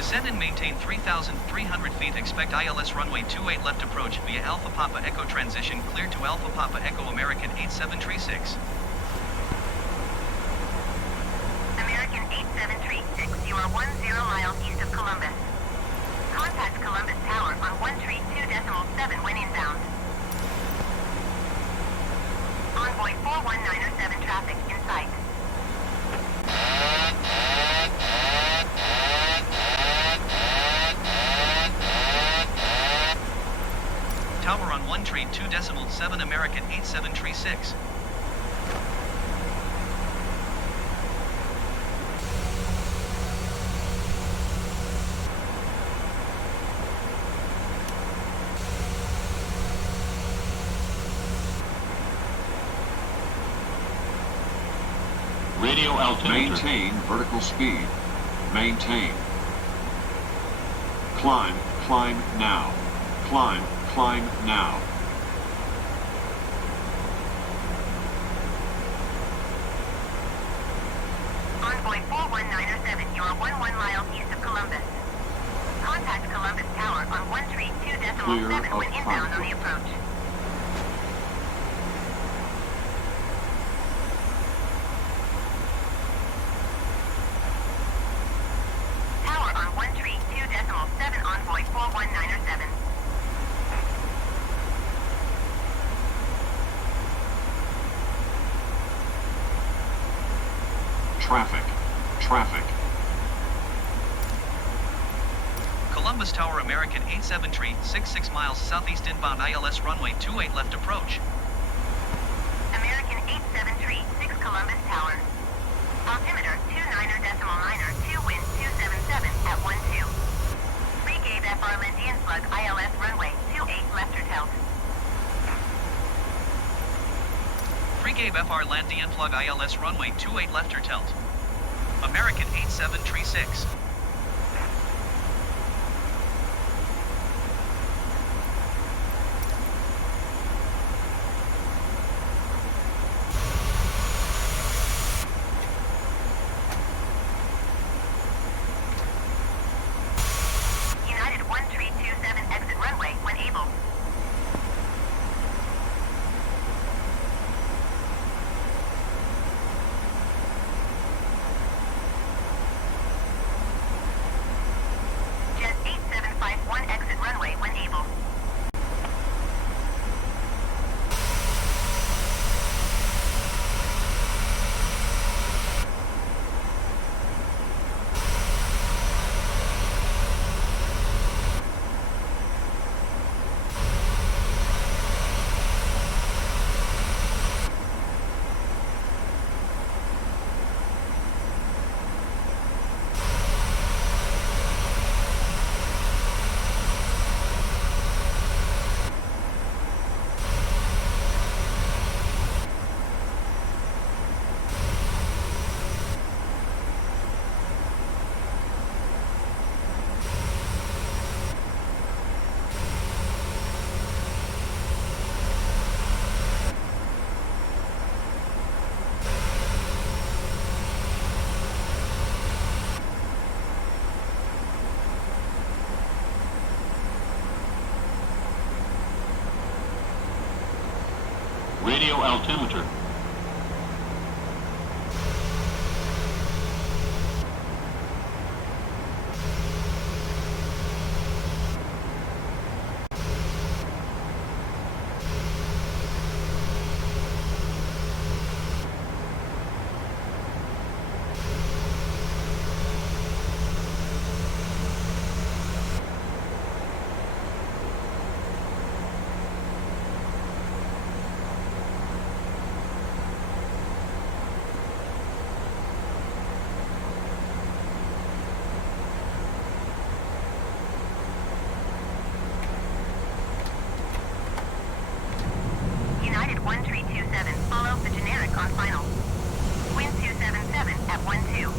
Descend and maintain 3,300 feet. Expect ILS runway 28 left approach via Alpha Papa Echo transition clear to Alpha Papa Echo American 8736. American 8736, you are 10 miles east of Columbus. Contact Columbus Tower on 132.7 when inbound. Envoy 41907 traffic in sight. Tower on 132.7 American 8736. Radio altimeter. Maintain vertical speed. Maintain. Climb, climb now. Climb, climb now. Envoy 41907, you are 11 miles east of Columbus. Contact Columbus Tower on 132.7 when inbound on the approach. Tower on 132.7, Envoy 41907. Traffic. Traffic. Columbus Tower American 8736 6 miles southeast inbound ILS runway 28 left approach. American 8736 Columbus Tower. Altimeter 29.9, wind 277 at 12. Free gauge FR Lindian slug ILS runway 28 left tilt. Free Gave FR Landian plug ILS runway 28 left tilt. American 8736. United 1327 exit runway when able. Jet 8751 exit runway when able. Radio altimeter. United 1327, follow the generic on final. Wind 277 at 12.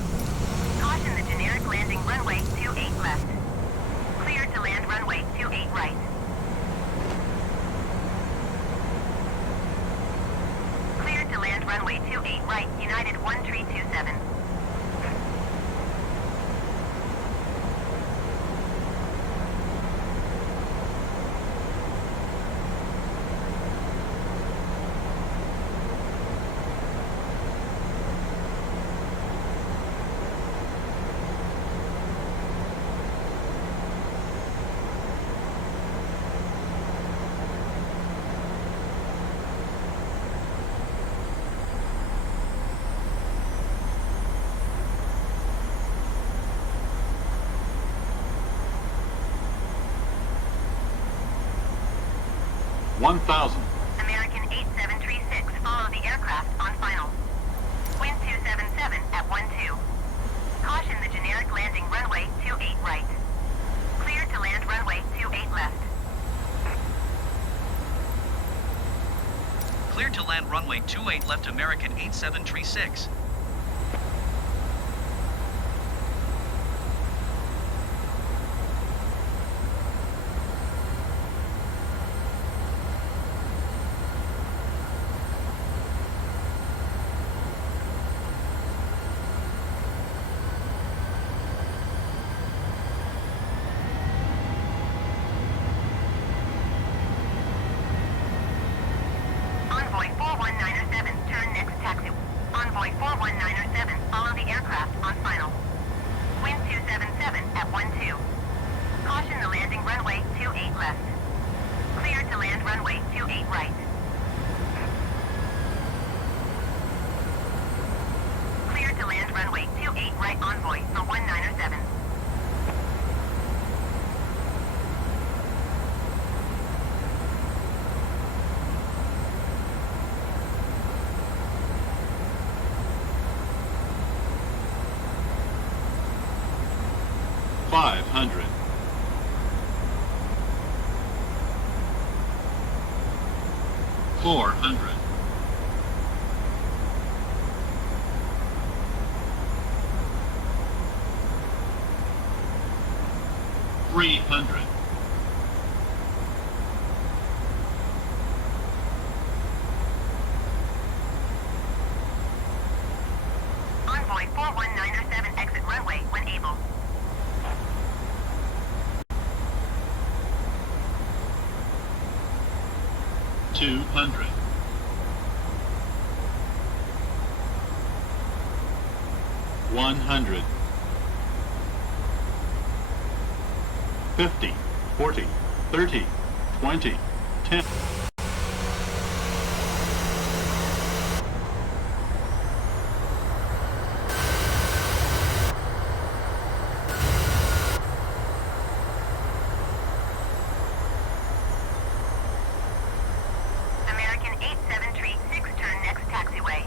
Caution the generic landing runway 28 left. Clear to land runway 28 right. Clear to land runway 28 right, United 1327. 1,000. American 8736, follow the aircraft on final. Wind 277 at 12. Caution the generic landing runway 28 right. Clear to land runway 28 left. Clear to land runway 28 left American 8736. Envoy 41907, turn next taxi. Envoy 41907, follow the aircraft on final. Wind 277 at 12. Caution the landing runway 28 left. Clear to land runway 28 right. Clear to land runway 28 right envoy for 1907. Five hundred. 400. 300. 41907, exit runway when able. Two hundred. 100. 50, 40, 30, 20, 10. American 8736, turn next taxiway.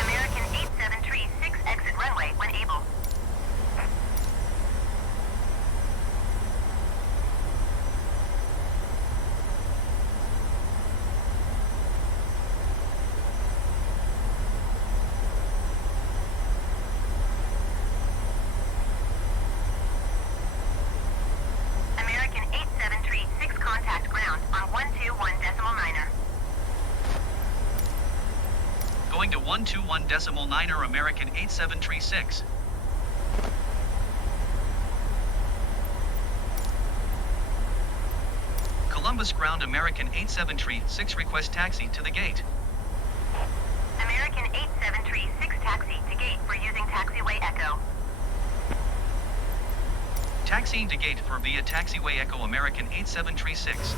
American 8736, exit runway when able. American 8736, contact ground on 121.9er. Going to 121.9er American 8736. Columbus ground American 8736, request taxi to the gate. American 8736, taxi to gate for using taxiway Echo. Taxiing to gate for via taxiway Echo American 8736.